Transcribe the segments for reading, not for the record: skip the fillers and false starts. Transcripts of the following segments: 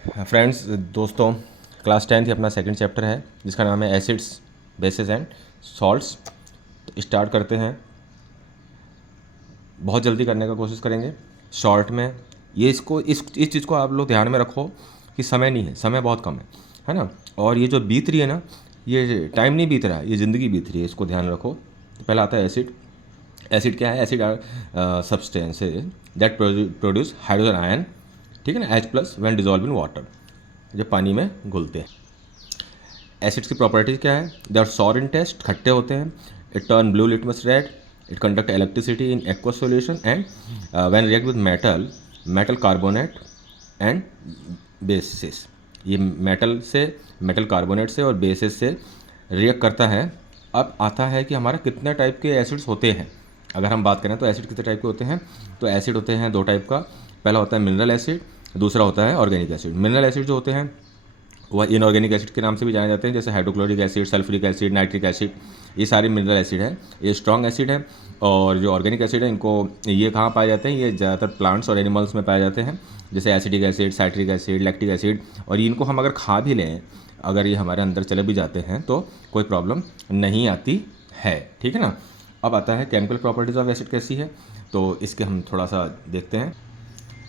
Friends, दोस्तों, class 10 की अपना सेकंड चैप्टर है जिसका नाम है एसिड्स, बेसिस एंड सॉल्ट्स। तो स्टार्ट करते हैं। बहुत जल्दी करने का कोशिश करेंगे, शॉर्ट में। ये इसको इस चीज़ को आप लोग ध्यान में रखो कि समय नहीं है, समय बहुत कम है ना। और ये जो बीत रही है ना, ये टाइम नहीं बीत रहा है, ये ज़िंदगी बीत रही है, इसको ध्यान रखो। तो पहला आता है एसिड। एसिड क्या है? Acid are substances that produce hydrogen ion, ठीक है ना, H+ when dissolve in water, जब पानी में घुलते हैं। एसिड्स की प्रॉपर्टीज क्या है? They are sour in taste, खट्टे होते हैं। It turn blue litmus red, it conduct electricity in aqua solution and when react with metal carbonate and bases. ये मेटल कार्बोनेट से और बेसिस से रिएक्ट करता है। अब आता है कि हमारा कितने टाइप के एसिड्स होते हैं। अगर हम बात करें तो एसिड कितने टाइप के होते हैं, तो एसिड होते हैं दो टाइप का। पहला होता है मिनरल एसिड, दूसरा होता है ऑर्गेनिक एसिड। मिनरल एसिड जो होते हैं वह इनऑर्गेनिक एसिड के नाम से भी जाने जाते हैं, जैसे hydrochloric acid, sulphuric acid, nitric acid. ये सारे मिनरल एसिड हैं, ये स्ट्रॉन्ग एसिड है। और जो ऑर्गेनिक एसिड है, इनको ये कहाँ पाए जाते हैं? ये ज़्यादातर प्लांट्स और एनिमल्स में पाए जाते हैं, जैसे acidic acid, citric acid, lactic acid. और इनको हम अगर खा भी लें, अगर ये हमारे अंदर चले भी जाते हैं तो कोई प्रॉब्लम नहीं आती है, ठीक है ना। अब आता है केमिकल प्रॉपर्टीज़ ऑफ एसिड कैसी है, तो इसके हम थोड़ा सा देखते हैं।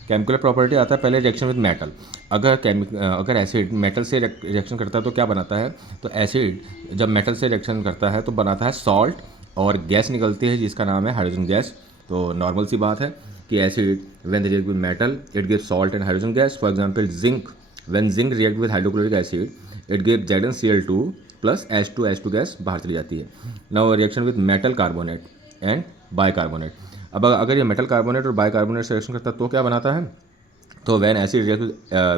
केमिकल प्रॉपर्टी आता है पहले रिएक्शन विद मेटल। अगर एसिड मेटल से रिएक्शन करता है तो क्या बनाता है? तो एसिड जब मेटल से रिएक्शन करता है तो बनाता है सॉल्ट, और गैस निकलती है जिसका नाम है हाइड्रोजन गैस। तो नॉर्मल सी बात है कि acid when react with metal it gives salt and hydrogen gas. For example zinc, when zinc react with hydrochloric acid it give ZnCl2 plus H2 gas बाहर चली जाती है। Now reaction with metal carbonate and bicarbonate. अब अगर ये metal carbonate और bicarbonate से reaction करता है तो क्या बनाता है? तो when acid react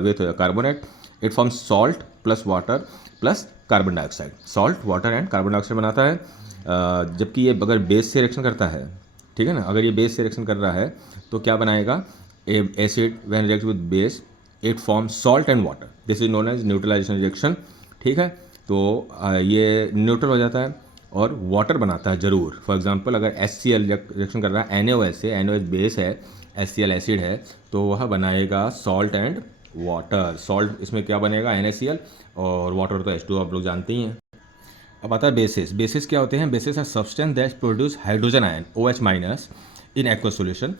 with carbonate it forms salt plus water plus carbon dioxide. Salt, water and carbon dioxide बनाता है। जबकि ये अगर बेस से रिएक्शन करता है, ठीक है ना, अगर ये बेस से रिएक्शन कर रहा है तो क्या बनाएगा? Acid when react with base it form salt and water, this is known as neutralisation reaction, ठीक है। तो ये न्यूट्रल हो जाता है और वाटर बनाता है ज़रूर। फॉर एग्जांपल अगर HCl रिएक्शन कर रहा है NaOH से, NaOH बेस है, HCl एसिड है, तो वह बनाएगा सॉल्ट एंड वाटर। सॉल्ट इसमें क्या बनेगा? NaCl, और वाटर तो H2 आप लोग जानते ही हैं। अब आता है बेसिस। बेसिस क्या होते हैं? बेसिस है substance that produce hydrogen ion OH- in aqua solution.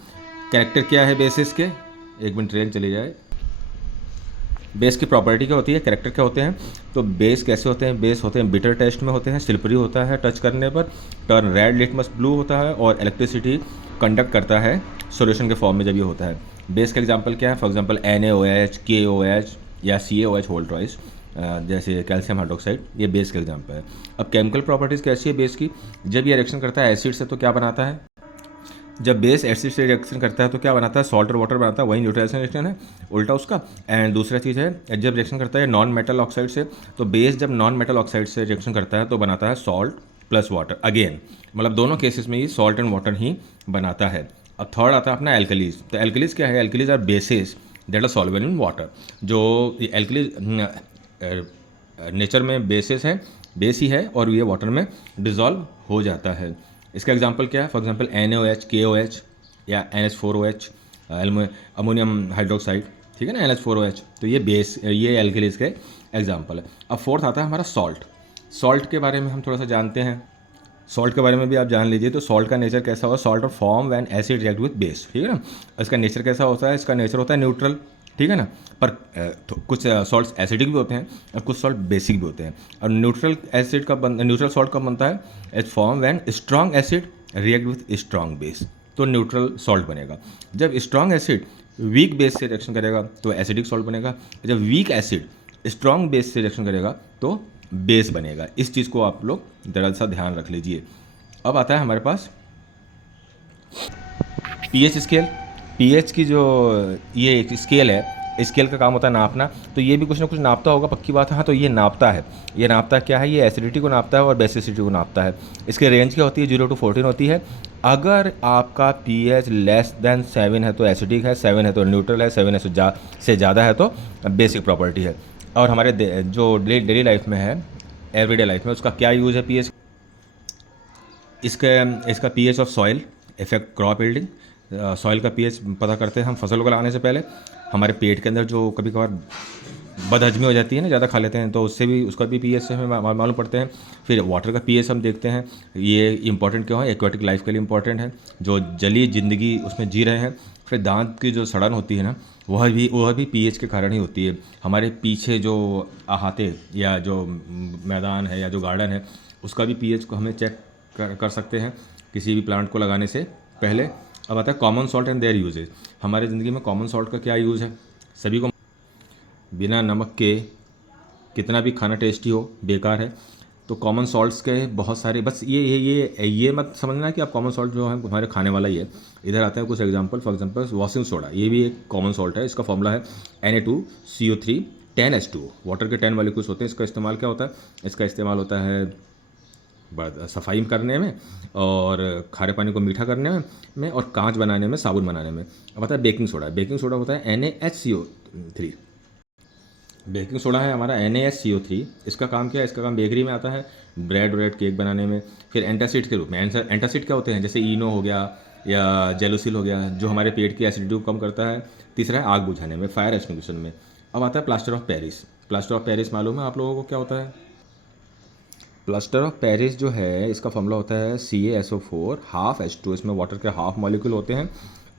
Character क्या है बेसिस के? एक मिनट ट्रेन चली जाए। बेस की प्रॉपर्टी क्या होती है, कैरेक्टर क्या होते हैं? तो बेस कैसे होते हैं? बेस होते हैं बिटर टेस्ट में होते हैं, स्लिपरी होता है टच करने पर, टर्न रेड लिटमस ब्लू होता है, और इलेक्ट्रिसिटी कंडक्ट करता है सॉल्यूशन के फॉर्म में जब ये होता है। बेस का एग्जांपल क्या है? फॉर एग्जांपल NaOH, KOH या CaOH होल ट्वाइस, जैसे कैल्शियम हाइड्रोक्साइड, ये बेस का एग्जांपल है। अब केमिकल प्रॉपर्टीज़ कैसी है बेस की? जब ये रिएक्शन करता है एसिड से तो क्या बनाता है? जब बेस एसिड से रिएक्शन करता है तो क्या बनाता है? सॉल्ट और वाटर बनाता है, वही न्यूट्रलाइजेशन रिएक्शन है, उल्टा उसका। एंड दूसरा चीज़ है, जब रिएक्शन करता है नॉन मेटल ऑक्साइड से, तो बेस जब नॉन मेटल ऑक्साइड से रिएक्शन करता है तो बनाता है सॉल्ट प्लस वाटर अगेन। मतलब दोनों केसेस में ये सॉल्ट एंड वाटर ही बनाता है। अब थर्ड आता है अपना एल्कलीज। तो एल्कलीज क्या है? Alkalis are bases that are soluble in water. जो एल्कलीज नेचर में बेसिस है, बेस ही है, और ये वाटर में डिज़ोल्व हो जाता है। इसका एग्जांपल क्या है? फॉर एग्जांपल NaOH, KOH या NH4OH, अमोनियम हाइड्रोक्साइड, ठीक है ना, NH4OH। तो ये बेस, ये एल्कलीज के एग्जांपल है। अब फोर्थ आता है हमारा सॉल्ट। सॉल्ट के बारे में हम थोड़ा सा जानते हैं, सॉल्ट के बारे में भी आप जान लीजिए। तो सॉल्ट का नेचर कैसा होगा? सॉल्ट और form when acid react with base, ठीक है ना। इसका नेचर कैसा होता है? इसका नेचर होता है न्यूट्रल, ठीक है ना। पर तो कुछ सॉल्ट्स एसिडिक भी होते हैं और कुछ सॉल्ट बेसिक भी होते हैं। और न्यूट्रल सॉल्ट कब बनता है? It form when strong acid react with strong base, तो न्यूट्रल सॉल्ट बनेगा। जब स्ट्रॉन्ग एसिड वीक बेस से रिएक्शन करेगा तो एसिडिक सॉल्ट बनेगा। जब वीक एसिड स्ट्रॉन्ग बेस से रिएक्शन करेगा तो बेस बनेगा। इस चीज़ को आप लोग जरा सा ध्यान रख लीजिए। अब आता है हमारे पास पीएच स्केल। पीएच की जो ये एक स्केल है, स्केल का काम होता है नापना। तो ये भी कुछ ना कुछ नापता होगा, पक्की बात है। हाँ, तो ये नापता है। ये नापता क्या है? ये एसिडिटी को नापता है और बेसिसिटी को नापता है। इसकी रेंज क्या होती है? 0 to 14 होती है। अगर आपका पीएच लेस देन 7 है तो एसिडिक है, 7 है तो न्यूट्रल है, 7 है से ज़्यादा है तो बेसिक प्रॉपर्टी है। और हमारे जो डेली लाइफ में है, एवरीडे लाइफ में, उसका क्या यूज़ है पीएच? इसका pH of soil effect crop yielding. Soil का पीएच पता करते हैं हम फसल को लगाने से पहले। हमारे पेट के अंदर जो कभी कभार बदहजमी हो जाती है ना, ज़्यादा खा लेते हैं, तो उससे भी उसका भी पीएच से हमें मालूम पड़ते हैं। फिर वाटर का पीएच हम देखते हैं, ये इंपॉर्टेंट क्यों है, एक्वाटिक लाइफ के लिए इंपॉर्टेंट है, जो जलीय ज़िंदगी उसमें जी रहे हैं। फिर दांत की जो सड़न होती है ना, वह भी पीएच के कारण ही होती है। हमारे पीछे जो अहाते या जो मैदान है या जो गार्डन है, उसका भी पीएच को हमें चेक कर सकते हैं किसी भी प्लांट को लगाने से पहले। अब आता है common salt and their uses. हमारी ज़िंदगी में कॉमन सॉल्ट का क्या यूज़ है, सभी को बिना नमक के कितना भी खाना टेस्टी हो बेकार है। तो कॉमन सॉल्ट्स के बहुत सारे, बस ये मत समझना कि आप कॉमन सॉल्ट जो है हमारे खाने वाला ही है। इधर आता है कुछ example, for example washing soda, ये भी एक कॉमन सॉल्ट है। इसका फॉर्मूला है Na2CO3 10H2O। वाटर के 10 मॉलिक्यूल्स होते हैं। इसका इस्तेमाल क्या होता है, इसका इस्तेमाल होता है सफाई करने में, और खारे पानी को मीठा करने में और कांच बनाने में, साबुन बनाने में। अब आता है बेकिंग सोडा। बेकिंग सोडा होता है NaHCO3। बेकिंग सोडा है हमारा NaHCO3। इसका काम क्या है, इसका काम बेकरी में आता है, ब्रेड केक बनाने में। फिर एंटासिड के रूप में, एंटासिड क्या होते हैं, जैसे इनो हो गया या जेलोसिल हो गया, जो हमारे पेट की एसिडिटी को कम करता है। तीसरा है आग बुझाने में, फायर एक्सटिंग्विशन में। अब आता है plaster of Paris. Plaster of Paris मालूम है आप लोगों को क्या होता है? प्लास्टर ऑफ पेरिस जो है, इसका फॉर्मूला होता है CaSO4 हाफ H2। इसमें वाटर के हाफ मॉलिक्यूल होते हैं।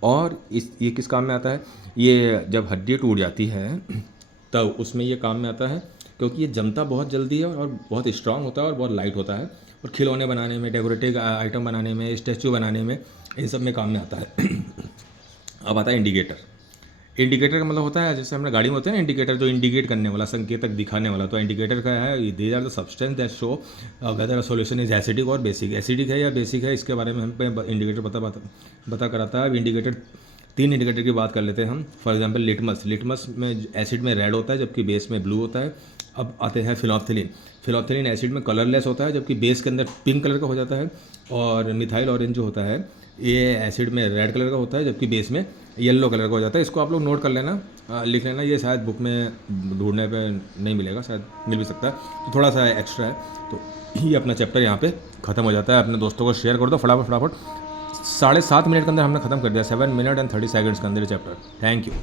और ये किस काम में आता है, ये जब हड्डी टूट जाती है तब उसमें ये काम में आता है, क्योंकि ये जमता बहुत जल्दी है और बहुत स्ट्रांग होता है और बहुत लाइट होता है, और खिलौने बनाने में, डेकोरेटिव आइटम बनाने में, स्टैचू बनाने में, इन सब में काम में आता है। अब आता है इंडिकेटर। इंडिकेटर का मतलब होता है, जैसे हमारे गाड़ी में होते हैं ना इंडिकेटर, जो इंडिकेट करने वाला, संकेतक दिखाने वाला। तो इंडिकेटर का है, these are the substance that show whether a solution is acidic और बेसिक। एसिडिक है या बेसिक है, इसके बारे में हम इंडिकेटर पता कराता है। अब इंडिकेटर, 3 इंडिकेटर की बात कर लेते हैं हम। फॉर एग्जांपल लिटमस में एसिड में रेड होता है, जबकि बेस में ब्लू होता है। अब आते हैं फिनोल्फथलीन। फिनोल्फथलीन एसिड में कलरलेस होता है, जबकि बेस के अंदर पिंक कलर का हो जाता है। और मिथाइल ऑरेंज जो होता है, ये एसिड में रेड कलर का होता है, जबकि बेस में येलो कलर का हो जाता है। इसको आप लोग नोट कर लेना, लिख लेना। ये शायद बुक में ढूंढने पे नहीं मिलेगा, शायद मिल भी सकता है, तो थोड़ा सा एक्स्ट्रा है। तो ये अपना चैप्टर यहाँ पे ख़त्म हो जाता है। अपने दोस्तों को शेयर कर दो फटाफट। 7.5 मिनट के अंदर हमने ख़त्म कर दिया, 7 मिनट एंड 30 सेकंड्स के अंदर चैप्टर। Thank you.